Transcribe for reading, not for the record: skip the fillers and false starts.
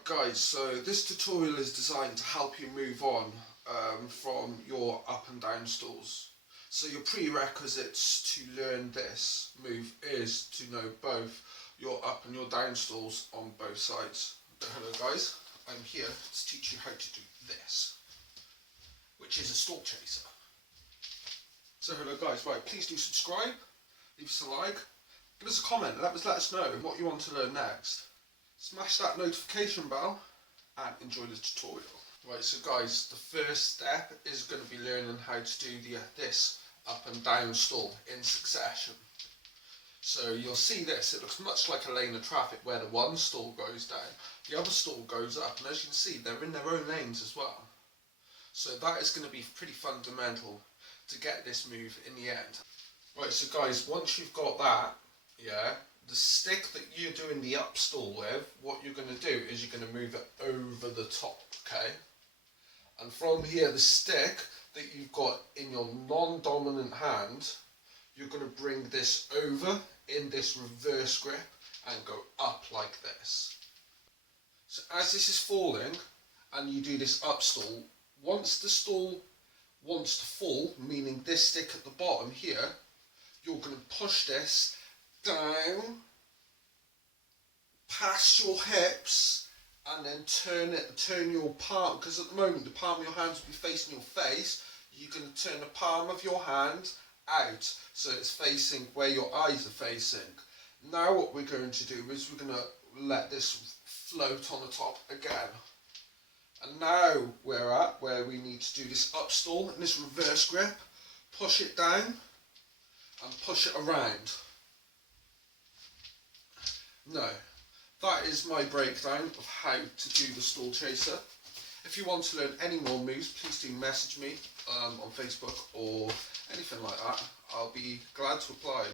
Right guys, so this tutorial is designed to help you move on from your up and down stalls. So your prerequisites to learn this move is to know both your up and your down stalls on both sides. So hello guys, I'm here to teach you how to do this, which is a stall chaser. So hello guys, right, please do subscribe, leave us a like, give us a comment, let us know what you want to learn next. Smash that notification bell and enjoy the tutorial. Right, so guys, the first step is going to be learning how to do this up and down stall in succession. So you'll see this, it looks much like a lane of traffic where the one stall goes down, the other stall goes up, and as you can see, they're in their own lanes as well. So that is going to be pretty fundamental to get this move in the end. Right, so guys, once you've got that, the stick that you're doing the up stall with, what you're going to do is you're going to move it over the top, okay? And from here, the stick that you've got in your non-dominant hand, you're going to bring this over in this reverse grip and go up like this. So as this is falling and you do this up stall, once the stall wants to fall, meaning this stick at the bottom here, you're going to push this down past your hips and then turn your palm, because at the moment the palm of your hands will be facing your face. You're going to turn the palm of your hand out so it's facing where your eyes are facing. Now what we're going to do is we're going to let this float on the top again. And now we're at where we need to do this up stall in this reverse grip. Push it down and push it around. No, that is my breakdown of how to do the stall chaser. If you want to learn any more moves, please do message me on Facebook or anything like that. I'll be glad to apply.